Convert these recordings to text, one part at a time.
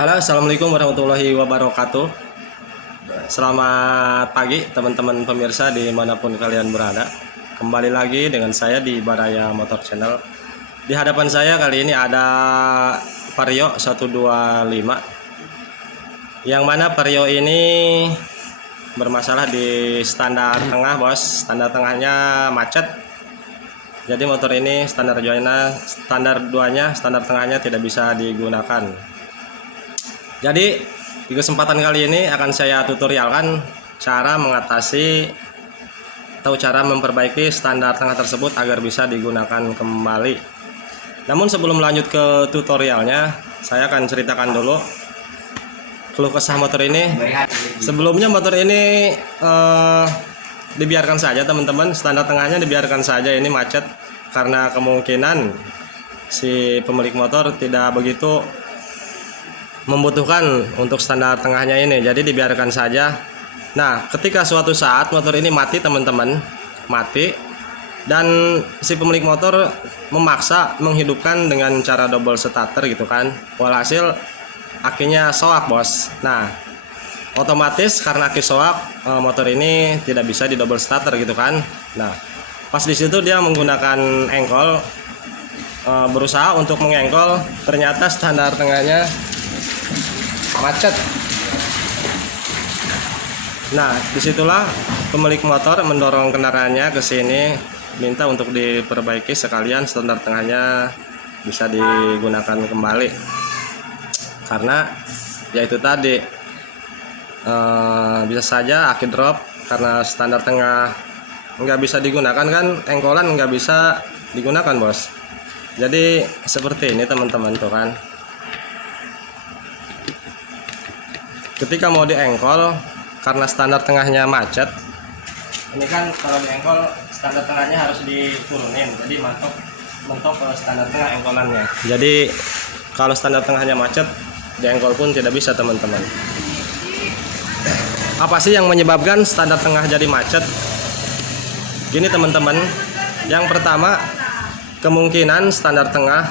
Halo, assalamualaikum warahmatullahi wabarakatuh. Selamat pagi teman-teman pemirsa dimanapun kalian berada. Kembali lagi dengan saya di Baraya Motor Channel. Di hadapan saya kali ini ada Vario 125, yang mana Vario ini bermasalah di standar tengah, bos. Standar tengahnya macet. Jadi motor ini standar 2-nya, standar tengahnya tidak bisa digunakan. Jadi di kesempatan kali ini akan saya tutorialkan cara mengatasi atau cara memperbaiki standar tengah tersebut agar bisa digunakan kembali. Namun sebelum lanjut ke tutorialnya, saya akan ceritakan dulu keluh kesah motor ini. Sebelumnya motor ini dibiarkan saja teman-teman, standar tengahnya dibiarkan saja ini macet karena kemungkinan si pemilik motor tidak begitu membutuhkan untuk standar tengahnya ini, jadi dibiarkan saja. Nah, ketika suatu saat motor ini mati teman-teman, mati, dan si pemilik motor memaksa menghidupkan dengan cara double starter gitu kan, walhasil akinya soak, bos. Nah, otomatis karena aki soak, motor ini tidak bisa di double starter gitu kan. Nah, pas di situ dia menggunakan engkol, berusaha untuk mengengkol, ternyata standar tengahnya macet. Nah, disitulah pemilik motor mendorong kendaraannya ke sini, minta untuk diperbaiki sekalian standar tengahnya bisa digunakan kembali. Karena yaitu tadi bisa saja aki drop karena standar tengah nggak bisa digunakan kan, engkolan nggak bisa digunakan, bos. Jadi seperti ini teman-teman tuh kan. Ketika mau diengkol karena standar tengahnya macet, ini kan kalau diengkol standar tengahnya harus diturunin, jadi mentok standar tengah engkolannya. Jadi kalau standar tengahnya macet, diengkol pun tidak bisa teman-teman. Apa sih yang menyebabkan standar tengah jadi macet? Gini teman-teman, yang pertama kemungkinan standar tengah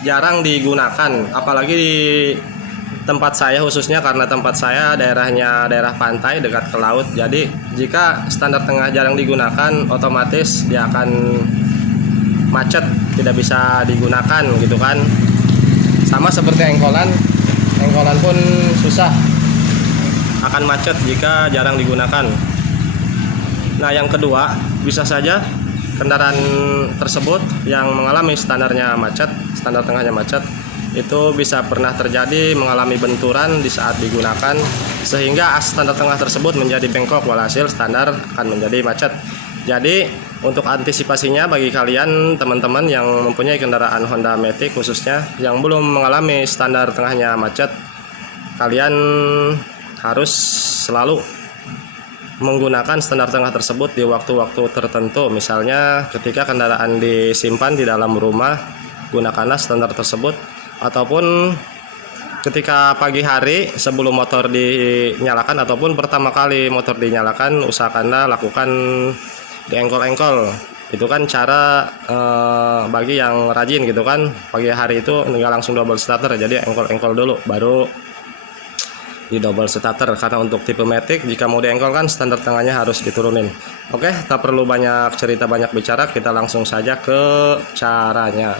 jarang digunakan, apalagi di tempat saya, khususnya karena tempat saya daerahnya daerah pantai dekat ke laut. Jadi jika standar tengah jarang digunakan, otomatis dia akan macet, tidak bisa digunakan gitu kan. Sama seperti engkolan pun susah, akan macet jika jarang digunakan. Nah, yang kedua, bisa saja kendaraan tersebut yang mengalami standarnya macet, standar tengahnya macet, itu bisa pernah terjadi mengalami benturan di saat digunakan, sehingga standar tengah tersebut menjadi bengkok, walhasil standar akan menjadi macet. Jadi untuk antisipasinya bagi kalian teman-teman yang mempunyai kendaraan Honda Matic khususnya yang belum mengalami standar tengahnya macet, kalian harus selalu menggunakan standar tengah tersebut di waktu-waktu tertentu. Misalnya ketika kendaraan disimpan di dalam rumah, gunakanlah standar tersebut. Ataupun ketika pagi hari sebelum motor dinyalakan ataupun pertama kali motor dinyalakan, usahakanlah lakukan diengkol-engkol. Itu kan cara bagi yang rajin gitu kan, pagi hari itu nggak langsung double starter, jadi engkol-engkol dulu baru di double starter. Karena untuk tipe Matic jika mau diengkol kan standar tengahnya harus diturunin. Oke, tak perlu banyak cerita banyak bicara, kita langsung saja ke caranya.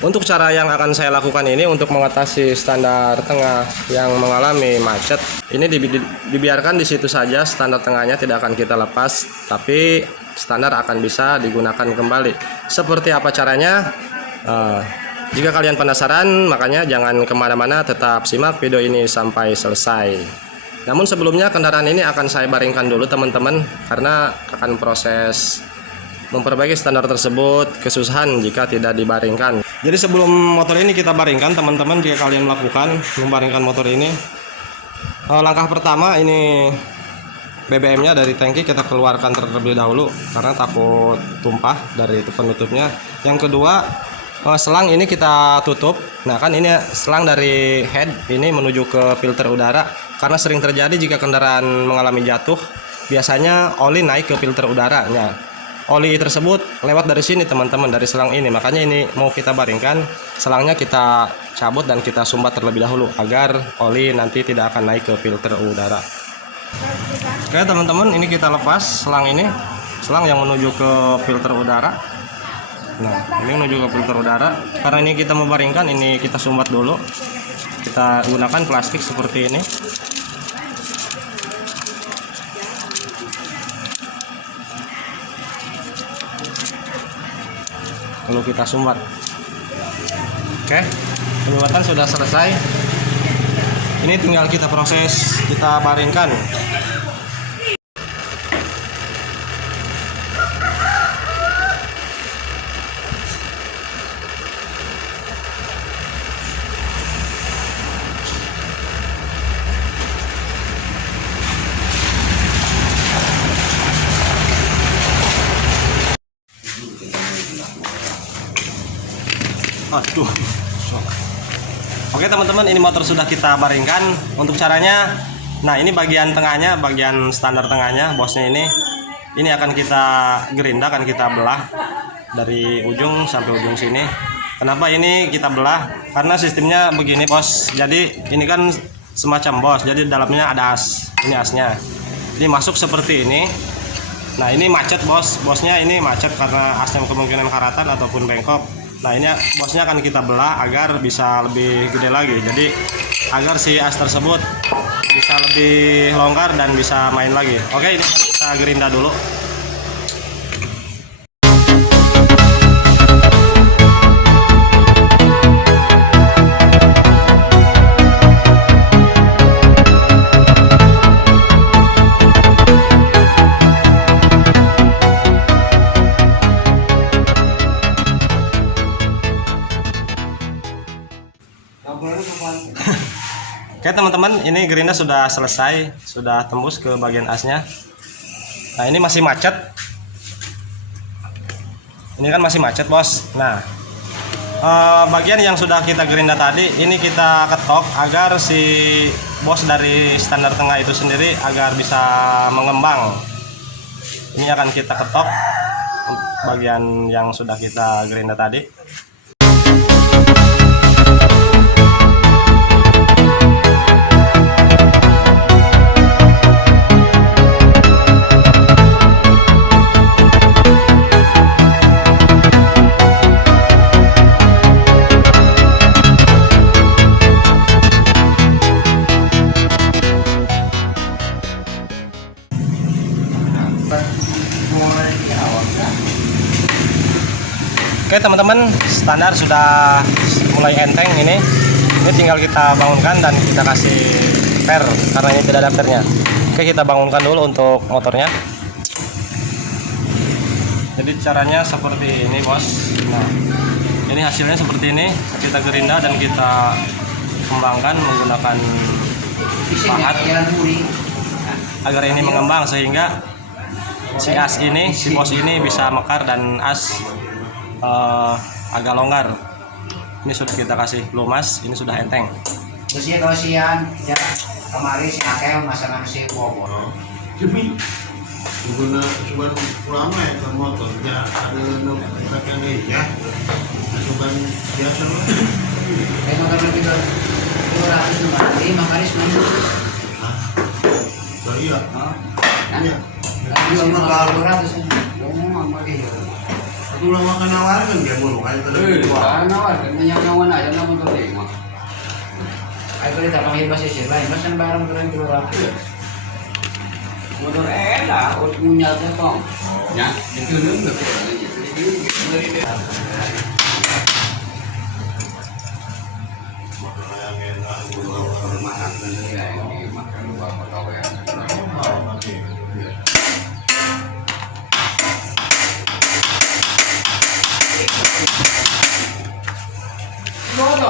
Untuk cara yang akan saya lakukan ini untuk mengatasi standar tengah yang mengalami macet, ini dibiarkan di situ saja, standar tengahnya tidak akan kita lepas, tapi standar akan bisa digunakan kembali. Seperti apa caranya? Jika kalian penasaran, makanya jangan kemana-mana, tetap simak video ini sampai selesai. Namun sebelumnya kendaraan ini akan saya baringkan dulu teman-teman, karena akan proses memperbaiki standar tersebut kesusahan jika tidak dibaringkan. Jadi sebelum motor ini kita baringkan teman-teman, jika kalian melakukan membaringkan motor ini, langkah pertama ini BBM-nya dari tangki kita keluarkan terlebih dahulu karena takut tumpah dari itu penutupnya. Yang kedua, selang ini kita tutup. Nah kan ini selang dari head ini menuju ke filter udara, karena sering terjadi jika kendaraan mengalami jatuh, biasanya oli naik ke filter udaranya. oli tersebut lewat dari sini teman-teman, dari selang ini. Makanya ini mau kita baringkan, selangnya kita cabut dan kita sumbat terlebih dahulu agar oli nanti tidak akan naik ke filter udara. Oke teman-teman, ini kita lepas selang ini, selang yang menuju ke filter udara. Nah, ini menuju ke filter udara. Karena ini kita mau baringkan, ini kita sumbat dulu. Kita gunakan plastik seperti ini. Lalu kita sumbat. Oke, pembuatan sudah selesai. Ini tinggal kita proses, kita baringkan. Aduh. Oke teman-teman, ini motor sudah kita baringkan. Untuk caranya, nah ini bagian tengahnya, bagian standar tengahnya, bosnya ini akan kita gerinda, akan kita belah dari ujung sampai ujung sini. Kenapa ini kita belah? Karena sistemnya begini bos. Jadi ini kan semacam bos, jadi dalamnya ada as. Ini asnya. Ini masuk seperti ini. Nah ini macet bos, bosnya ini macet karena asnya kemungkinan karatan ataupun bengkok. Nah ini bosnya akan kita belah agar bisa lebih gede lagi, jadi agar si as tersebut bisa lebih longgar dan bisa main lagi. Oke, ini kita gerinda dulu. Oke teman-teman, ini gerinda sudah selesai, sudah tembus ke bagian asnya. Nah ini masih macet. Ini kan masih macet bos. Nah bagian yang sudah kita gerinda tadi, ini kita ketok agar si bos dari standar tengah itu sendiri agar bisa mengembang. Ini akan kita ketok bagian yang sudah kita gerinda tadi. Oke teman-teman, standar sudah mulai enteng ini. Ini tinggal kita bangunkan dan kita kasih per karena ini tidak ada pernya. Oke, kita bangunkan dulu untuk motornya. Jadi caranya seperti ini bos. Nah, ini hasilnya seperti ini. Kita gerinda dan kita kembangkan menggunakan pahat agar ini mengembang sehingga si as ini, si bos ini bisa mekar dan as agak longgar. Ini sudah kita kasih lumas, ini sudah enteng. Terusnya kalau siang ya kemarin si Akel masalah si Bobo. Demi guna cuman lama ya ke motor ya ada notifikasi nih ya. Cuman biasa lah. Kayak motor kita 200 kembali makanya 90. Hah? Iya. Iya. Iya mah kalau 200 ngomong sama dia. Aku lama kan nawarkan dia bulu kayak tadi. Nawarkan nyawa aja nama motor dia mah. Ayo kita panggil bahasa sih lain, bahasa barang keren 200. Motor elah, punya tuh tong. Ya, itu dulu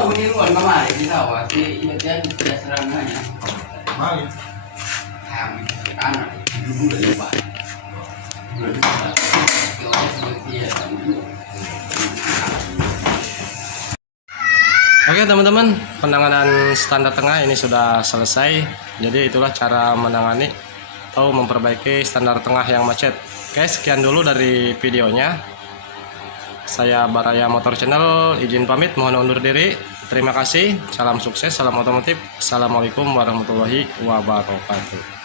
bunyi luar kemarin di sawah si dia serangannya. Balik. Anak dulu dari Pak. Oke teman-teman, penanganan standar tengah ini sudah selesai. Jadi itulah cara menangani atau memperbaiki standar tengah yang macet. Oke, sekian dulu dari videonya. Saya Baraya Motor Channel izin pamit, mohon undur diri. Terima kasih, salam sukses, salam otomotif. Assalamualaikum warahmatullahi wabarakatuh.